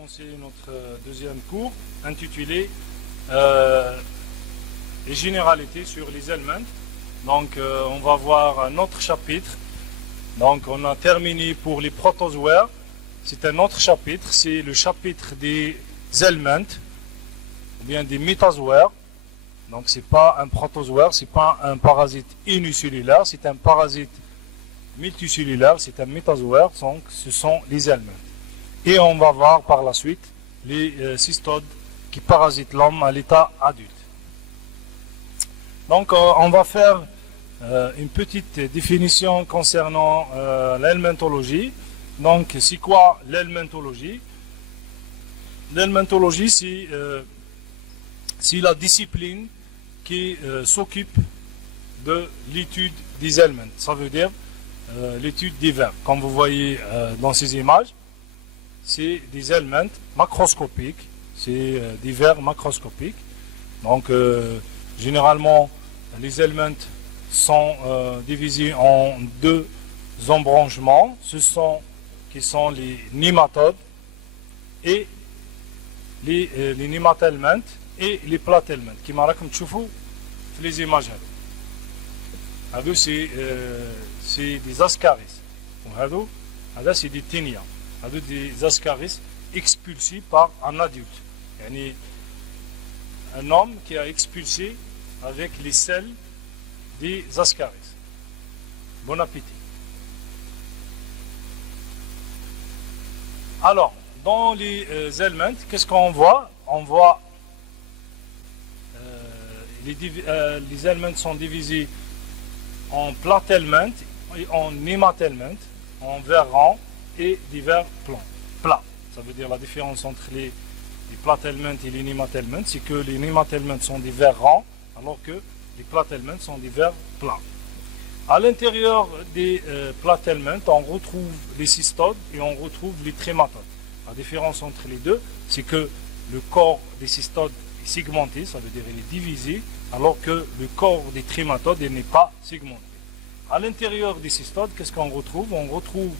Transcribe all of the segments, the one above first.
commencer notre deuxième cours intitulé les généralités sur les éléments. Donc on va voir un autre chapitre. Donc on a terminé pour les protozoaires. C'est un autre chapitre, c'est le chapitre des éléments ou bien des métazoaires. Donc c'est pas un protozoaire, c'est pas un parasite unicellulaire, c'est un parasite multicellulaire, c'est un métazoaire, donc ce sont les éléments. Et on va voir par la suite les cystodes qui parasitent l'homme à l'état adulte. Donc on va faire une petite définition concernant l'élémentologie. Donc c'est quoi l'élémentologie? L'élémentologie c'est la discipline qui s'occupe de l'étude des éléments. Ça veut dire l'étude des vers. Comme vous voyez dans ces images, c'est des éléments macroscopiques, c'est des vers macroscopiques. Donc généralement les éléments sont divisés en deux embranchements, qui sont les nématodes et les nématelments et les platelments qui راكم تشوفوا في les images هذو c'est des ascaris وهذو هذا c'est des ténias هذو des ascaris expulsés par un adulte يعني un homme qui a expulsé avec les selles des ascaris. Bon appétit. Alors dans les éléments, qu'est-ce qu'on voit? On voit les éléments sont divisés en platelments et en nématelments, en vers rangs et des vers plats. Ça veut dire la différence entre les platelments et les nématelments, c'est que les nématelments sont des vers rangs, alors que les platelments sont des vers plats. À l'intérieur des platelments, on retrouve les cystodes et on retrouve les trématodes. La différence entre les deux, c'est que le corps des cystodes est segmenté, ça veut dire il est divisé, alors que le corps des trématodes n'est pas segmenté. À l'intérieur des cystodes, qu'est-ce qu'on retrouve? On retrouve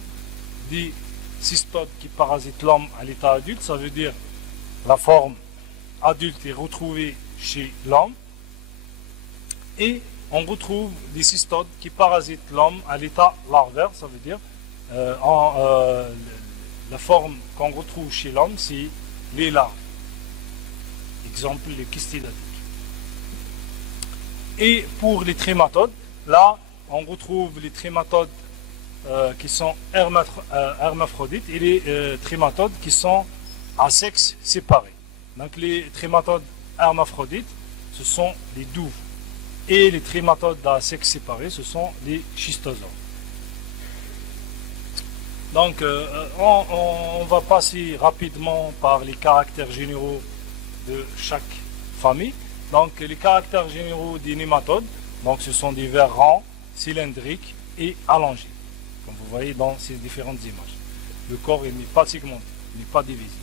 des cystodes qui parasitent l'homme à l'état adulte, ça veut dire la forme adulte est retrouvée chez l'homme, et on retrouve des cystodes qui parasitent l'homme à l'état larvaire, ça veut dire la forme qu'on retrouve chez l'homme, c'est les larves. Exemple, les kystidatiques. Et pour les trématodes, là, on retrouve les trématodes qui sont hermaphrodites et les trématodes qui sont à sexe séparé. Donc les trématodes hermaphrodites, ce sont les douves. Et les trématodes à sexe séparé, ce sont les schistosaures. Donc on va passer rapidement par les caractères généraux de chaque famille. Donc les caractères généraux des nématodes, donc ce sont des vers rangs, cylindriques et allongés, comme vous voyez dans ces différentes images. Le corps n'est pas segmenté, il n'est pas divisé.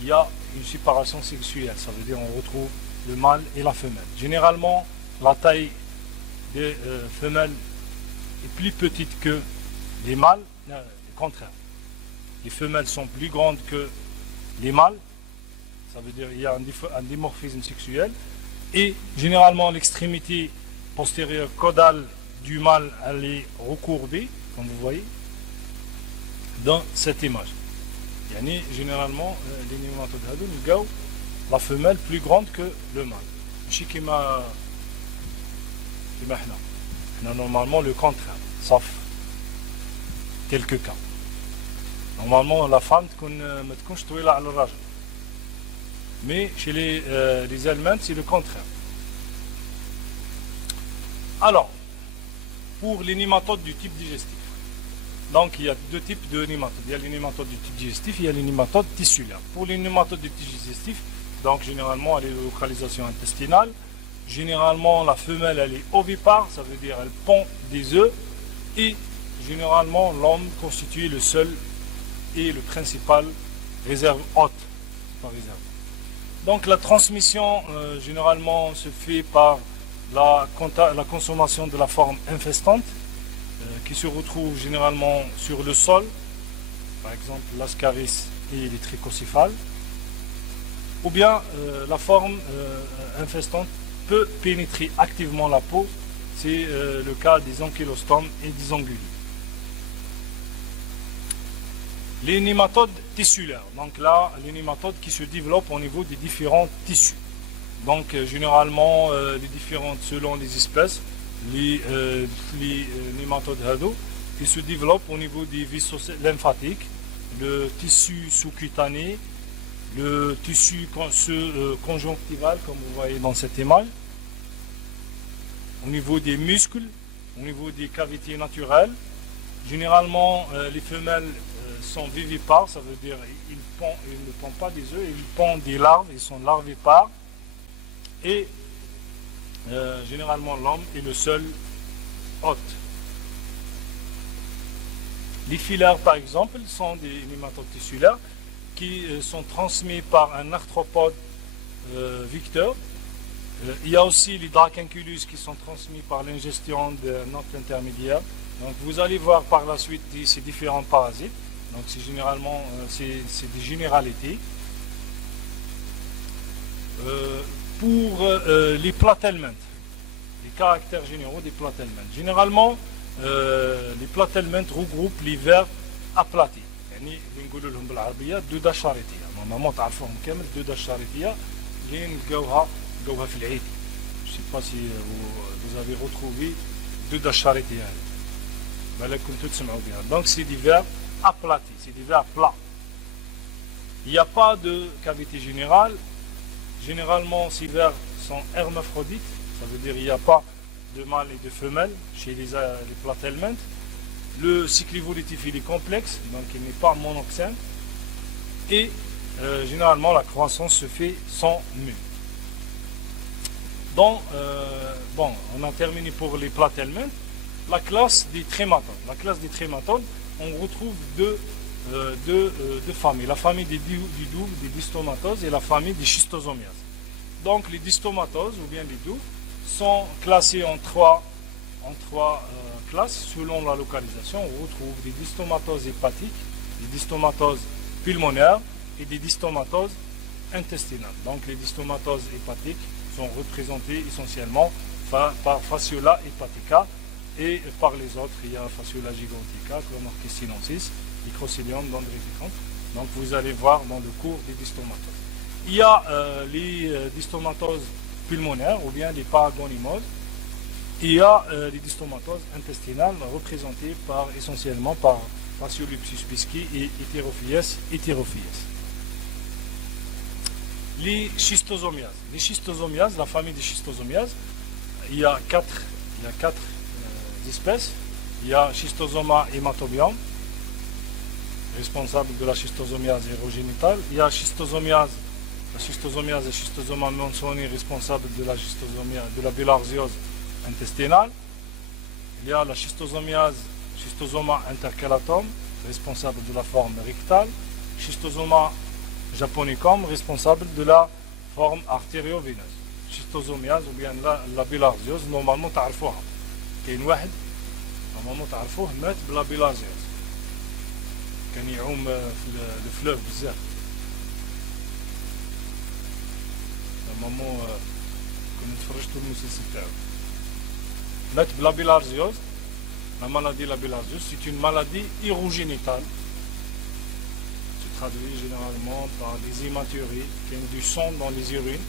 Il y a une séparation sexuelle, ça veut dire on retrouve le mâle et la femelle. Généralement, la taille des femelles est plus petite que les mâles, le contraire. Les femelles sont plus grandes que les mâles, ça veut dire qu'il y a un dimorphisme sexuel, et généralement l'extrémité postérieure caudale du mâle elle est recourbée, comme vous voyez, dans cette image. Yani, généralement, les nématodes hadou نلقاو la femelle plus grande que le mâle. ماشي كيما حنا normalement le contraire, sauf quelques cas. Normalement la femme ما تكونش طويلة على الراجل. Mais chez les éléments, c'est le contraire. Alors, pour les nématodes du type digestif, donc il y a deux types de nématodes. Il y a les nématodes du type digestif, il y a les nématodes tissulaires. Pour les nématodes du type digestif, donc généralement elle est de localisation intestinale. Généralement la femelle elle est ovipare, ça veut dire elle pond des œufs. Et généralement l'homme constitue le seul et le principal réserve hôte. Pas réserve. Donc la transmission généralement se fait par la consommation de la forme infestante qui se retrouve généralement sur le sol, par exemple l'ascaris et les trichocéphales. Ou bien la forme infestante peut pénétrer activement la peau, c'est le cas des ankylostomes et des anguilles. Les nématodes tissulaires, donc là, les nématodes qui se développent au niveau des différents tissus. Donc généralement, les différentes, selon les espèces, les nématodes hado, qui se développent au niveau des vaisseaux lymphatiques, le tissu sous-cutané, le tissu conjonctival, comme vous voyez dans cette image, au niveau des muscles, au niveau des cavités naturelles. Généralement, les femelles sont vivipares, ça veut dire ils ne pondent pas des œufs, ils pondent des larves, ils sont larvipares. Et généralement, l'homme est le seul hôte. Les filaires, par exemple, sont des nématodes tissulaires qui sont transmis par un arthropode vecteur. Il y a aussi les dracunculus qui sont transmis par l'ingestion d'un hôte intermédiaire. Donc vous allez voir par la suite ces différents parasites. Donc c'est généralement c'est des généralités. Pour les platelments, les caractères généraux des platelments. Généralement, les platelments regroupent les verbes aplatis. يعني بنقولوا لهم بالعربيه الدوده الشريطيه. نورمالمون تعرفوهم كامل الدوده الشريطيه اللي نلقاوها في العيد. Je sais pas si vous avez retrouvé الدوده الشريطيه هذه. بالك كنتوا تسمعوا بها. Donc c'est des verbes aplatis, c'est des verbes plats. Il n'y a pas de cavité générale. Généralement, ces verbes sont hermaphrodites, ça veut dire qu'il n'y a pas de mâle et de femelle chez les platelments. Le cycle évolutif il est complexe, donc il n'est pas monoxène. Et généralement, la croissance se fait sans mue. Donc, bon, on a terminé pour les platelments. La classe des trématodes. La classe des trématodes, on retrouve deux familles. La famille des douves, des distomatoses et la famille des schistosomiases. Donc les distomatoses ou bien les douves sont classés en trois classes selon la localisation. On retrouve des distomatoses hépatiques, des distomatoses pulmonaires et des distomatoses intestinales. Donc les distomatoses hépatiques sont représentées essentiellement par Fasciola hepatica et par les autres, il y a Fasciola gigantica, Clonorchis, Microcillium dendriticum. Donc vous allez voir dans le cours des distomatoses. Il y a les distomatoses pulmonaires ou bien les paragonimoses. Il y a les distomatoses intestinales représentées essentiellement par Fasciolipsis pisci et Heterophies. Les schistosomiases. Les schistosomiases, la famille des schistosomiases, il y a quatre espèces. Il y a Schistosoma hematobium, responsable de la schistosomiase érogénitale. Il y a la schistosomiase et Schistosoma monsoni, responsable de la bilharziose intestinale. Il y a la Schistosoma intercalatum, responsable de la forme rectale. Schistosoma japonicum, responsable de la forme artério-veineuse. Schistosomiase ou bien la bilharziose, normalement تعرفوها. كاين واحد normalement تعرفوه مات بلا bilharziose. كان يعوم في الفلوف بزاف. normalement كنا تفرجتوا المسلسل تاعو. مات بلا bilharziose. La maladie de la bilharziose, c'est une maladie urogénitale. Traduit généralement par des hématuries, qui ont du sang dans les urines.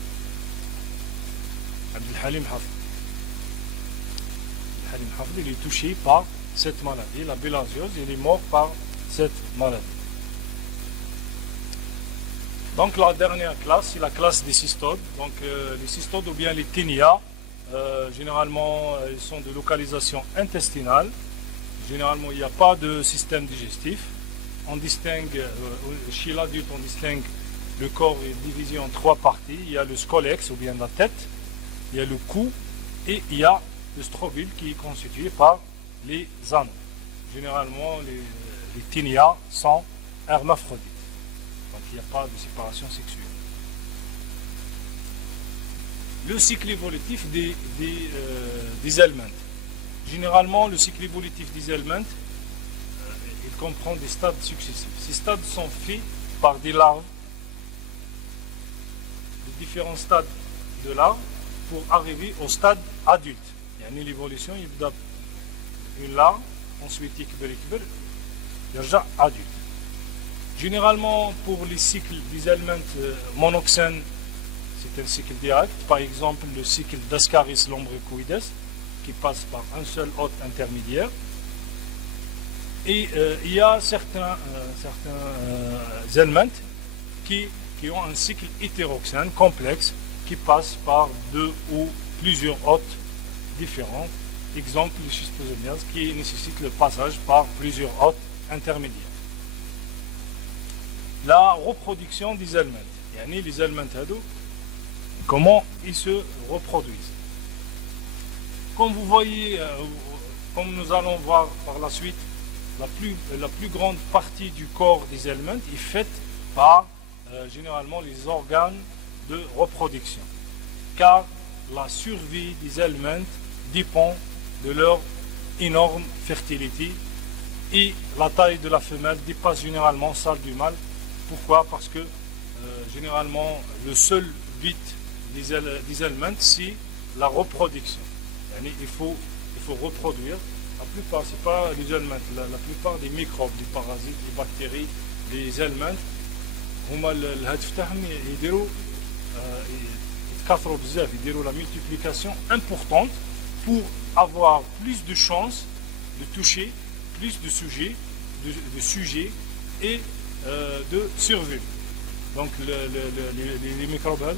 Abdelhalim Hafid, il est touché par cette maladie, la bilharziose, il est mort par cette maladie. Donc la dernière classe, c'est la classe des cystodes. Donc les cystodes ou bien les ténias, généralement ils sont de localisation intestinale. Généralement il n'y a pas de système digestif. On distingue, chez l'adulte, on distingue le corps est divisé en trois parties. Il y a le scolex, ou bien la tête, il y a le cou, et il y a le strobile qui est constitué par les anneaux. Généralement, les ténias sont hermaphrodites. Donc il n'y a pas de séparation sexuelle. Le cycle évolutif des aliments. Généralement, le cycle évolutif des aliments, il comprend des stades successifs. Ces stades sont faits par des larves, de différents stades de larves, pour arriver au stade adulte. يعني l'évolution يبدأ une larve, ensuite يكبر يرجع adulte. Généralement, pour les cycles des aliments monoxènes, c'est un cycle direct. Par exemple, le cycle d'Ascaris lombricoides, qui passe par un seul hôte intermédiaire. Et il y a certains aliments qui ont un cycle hétéroxène complexe, qui passe par deux ou plusieurs hôtes différents. Exemple, le schistosomiase, qui nécessite le passage par plusieurs hôtes intermédiaires. La reproduction des aliments. Yani les aliments, comment ils se reproduisent. Comme vous voyez, comme nous allons voir par la suite, la plus grande partie du corps des aliments est faite par généralement les organes de reproduction. Car la survie des aliments dépend de leur énorme fertilité et la taille de la femelle dépasse généralement celle du mâle. Pourquoi? Parce que généralement le seul but des aliments c'est la reproduction. Il faut reproduire. La plupart, c'est pas les aliments, la plupart des microbes, des parasites, des bactéries, des aliments, هما الهدف تاعهم يديروا يتكاثروا بزاف يديروا la multiplication importante pour avoir plus de chances de toucher plus de sujets et de survie. Donc les microbes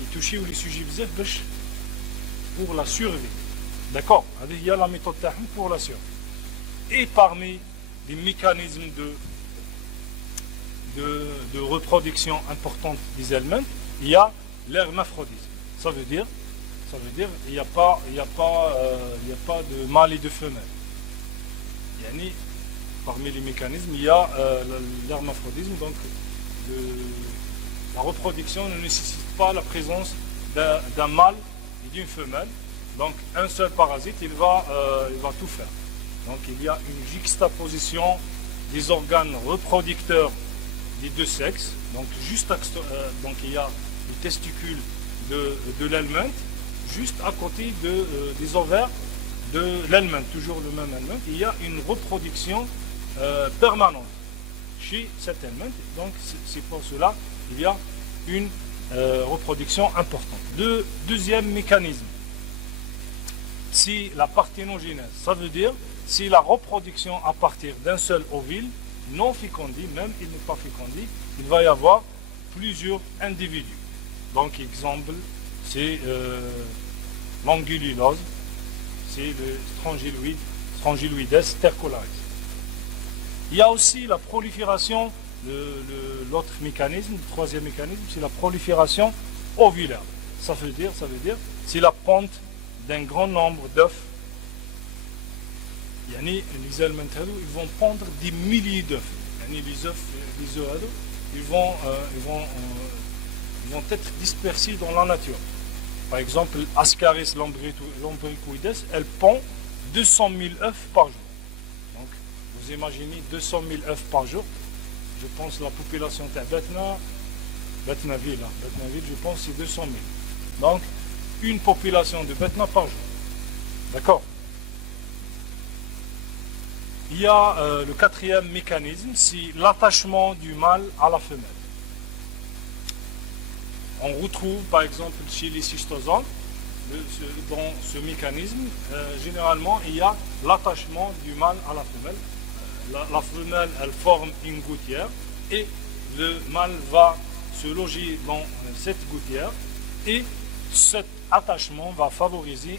ils touchent les sujets بزاف باش pour la survie. D'accord? Il y a la méthode pour la survie. Et parmi les mécanismes de reproduction importante des aliments, il y a l'hermaphrodisme. Ça veut dire il n'y a pas de mâle et de femelle. Yani, parmi les mécanismes, il y a l'hermaphrodisme, donc la reproduction ne nécessite pas la présence d'un mâle et d'une femelle. Donc un seul parasite, il va tout faire. Donc il y a une juxtaposition des organes reproducteurs des deux sexes. Donc donc il y a les testicules de l'aliment, juste à côté des ovaires de l'aliment, toujours le même aliment. Il y a une reproduction permanente chez cet aliment. Donc c'est pour cela qu'il y a une reproduction importante. Le deuxième mécanisme, c'est la parthénogenèse. Ça veut dire c'est la reproduction à partir d'un seul ovule non fécondé, même il n'est pas fécondé, il va y avoir plusieurs individus. Donc exemple, c'est l'angululose, c'est le Strongyloides stercularis. Il y a aussi la prolifération, l'autre mécanisme, le troisième mécanisme, c'est la prolifération ovulaire. Ça veut dire, c'est la ponte d'un grand nombre d'œufs. Yani, les aliments ils vont pondre des milliers d'œufs. Yani, les œufs ils vont être dispersés dans la nature. Par exemple, Ascaris lombricoides, elle pond 200 000 œufs par jour. Donc, vous imaginez 200 000 œufs par jour. Je pense que la population de Betnaville, je pense c'est 200 000. Donc, une population de Betna par jour. D'accord? Il y a le quatrième mécanisme, c'est l'attachement du mâle à la femelle. On retrouve par exemple chez les cystosomes, dans ce mécanisme, généralement il y a l'attachement du mâle à la femelle. La femelle elle forme une gouttière et le mâle va se loger dans cette gouttière et cet attachement va favoriser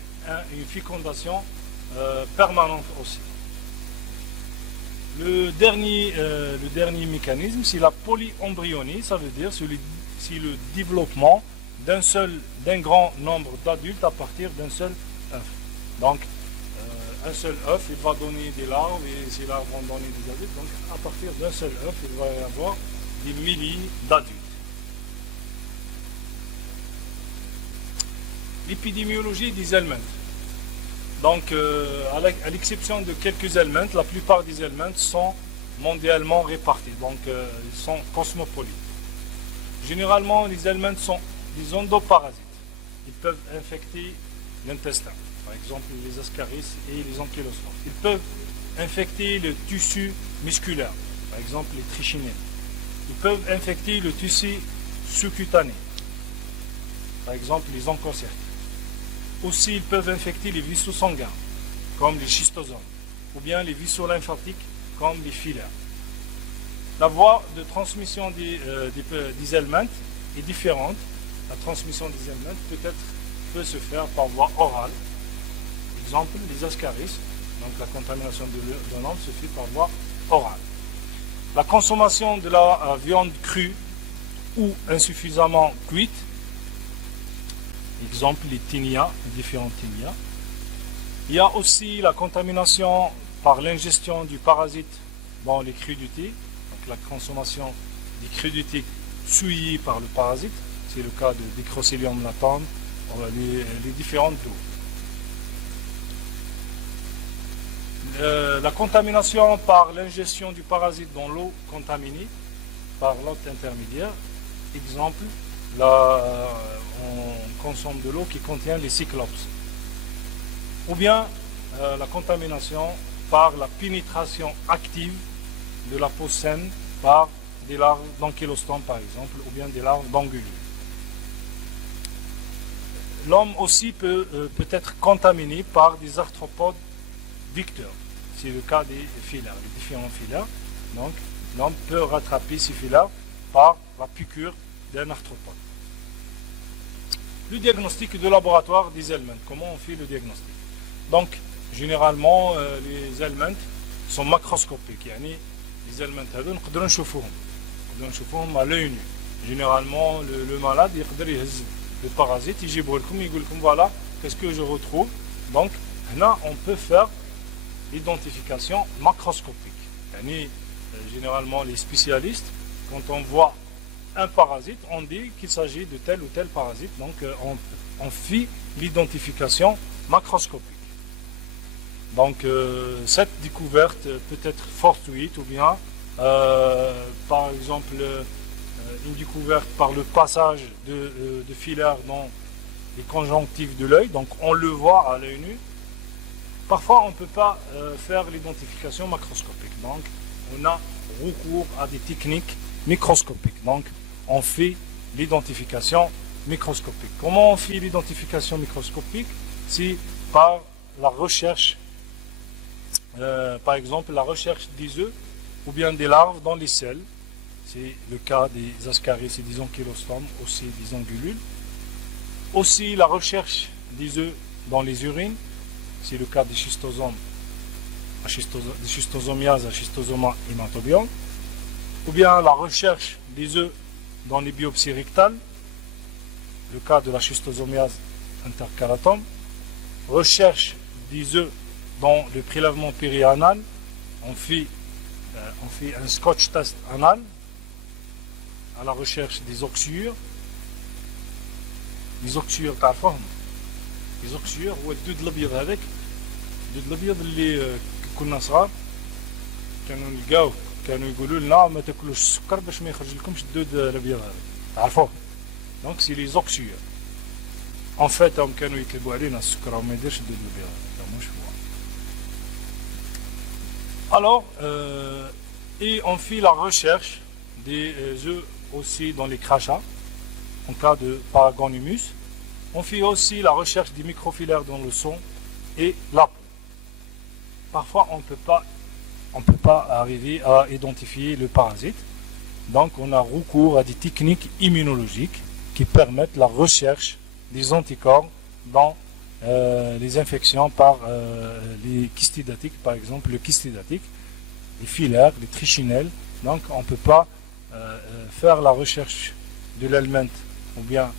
une fécondation permanente aussi. Le dernier mécanisme, c'est la polyembryonie, ça veut dire c'est le développement d'un grand nombre d'adultes à partir d'un seul œuf. Donc, un seul œuf, il va donner des larves et ces larves vont donner des adultes. Donc, à partir d'un seul œuf, il va y avoir des milliers d'adultes. L'épidémiologie des aliments. Donc, à l'exception de quelques aliments, la plupart des aliments sont mondialement répartis, donc ils sont cosmopolites. Généralement, les éléments sont des endoparasites. Ils peuvent infecter l'intestin, par exemple les ascaris et les ankylostommes. Ils peuvent infecter le tissu musculaire, par exemple les trichinelles. Ils peuvent infecter le tissu sous-cutané, par exemple les onchocertes. Aussi, ils peuvent infecter les vaisseaux sanguins, comme les schistosomes, ou bien les vaisseaux lymphatiques, comme les filaires. La voie de transmission des éléments est différente. La transmission des éléments peut se faire par voie orale. Exemple, les ascaris, donc la contamination de l'homme se fait par voie orale. La consommation de la viande crue ou insuffisamment cuite, exemple les tinnias, les différents tinnias. Il y a aussi la contamination par l'ingestion du parasite dans les crudités, donc la consommation des crudités souillées par le parasite, c'est le cas de Dicrocelium latam, les différentes eaux. La contamination par l'ingestion du parasite dans l'eau contaminée par l'hôte intermédiaire, exemple, on consomme de l'eau qui contient les cyclopes. Ou bien la contamination par la pénétration active de la peau saine par des larves d'ankylostommes par exemple, ou bien des larves d'angulus. L'homme aussi peut être contaminé par des arthropodes vecteurs. C'est le cas des filaires, les différents filaires. Donc, l'homme peut rattraper ces filaires par la piqûre d'un arthropode. Le diagnostic de laboratoire des éléments. Comment on fait le diagnostic? Donc, généralement, les éléments sont macroscopiques. Les éléments, on peut نشوفهم à l'œil nu. Généralement, le malade, il peut le parasite, il dit voilà, qu'est-ce que je retrouve? Donc, là, on peut faire l'identification macroscopique. Généralement, les spécialistes, quand on voit un parasite, on dit qu'il s'agit de tel ou tel parasite. Donc, on fait l'identification macroscopique. Donc, cette découverte peut être fortuite ou bien, par exemple, une découverte par le passage de filaires dans les conjonctives de l'œil. Donc, on le voit à l'œil nu. Parfois, on ne peut pas faire l'identification macroscopique. Donc, on a recours à des techniques microscopiques. Donc, on fait l'identification microscopique. Comment on fait l'identification microscopique? C'est par la recherche, par exemple, la recherche des œufs ou bien des larves dans les selles. C'est le cas des ascaris et des ankylostommes, aussi des angulules. Aussi, la recherche des œufs dans les urines. C'est le cas des schistosomes, des schistosomiases, schistosoma hématobium. Ou bien la recherche des œufs dans les biopsies rectales, le cas de la schistosomiase intercalatum. Recherche des œufs dans le prélèvement périanal, on fait un scotch test anal à la recherche des oxyures. Les oxyures, تعرفهم؟ les oxyures هو الدود الابيض هذاك، الدود الابيض اللي كنا صغار كانوا نلقاوه، كانوا يقولوا لنا ما تاكلوش السكر باش ما يخرج لكمش الدود الابيض هذاك، تعرفوه؟ دونك سي لي زوكسيور. ان فيت هم كانوا يكذبوا علينا السكر وما يديرش الدود الابيض هذاك، مش هو. Alors, et on fait la recherche des œufs aussi dans les crachats, en cas de Paragonimus. On fait aussi la recherche des microfilaires dans le sang et la peau. Parfois, on ne peut pas arriver à identifier le parasite. Donc, on a recours à des techniques immunologiques qui permettent la recherche des anticorps dans les infections par les chistidatiques, par exemple le chistidatique, les filaires, les trichinelles. Donc on ne peut pas faire la recherche de l'élément ou bien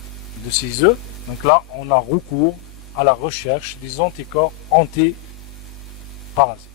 de ces œufs. Donc là on a recours à la recherche des anticorps anti-parasites.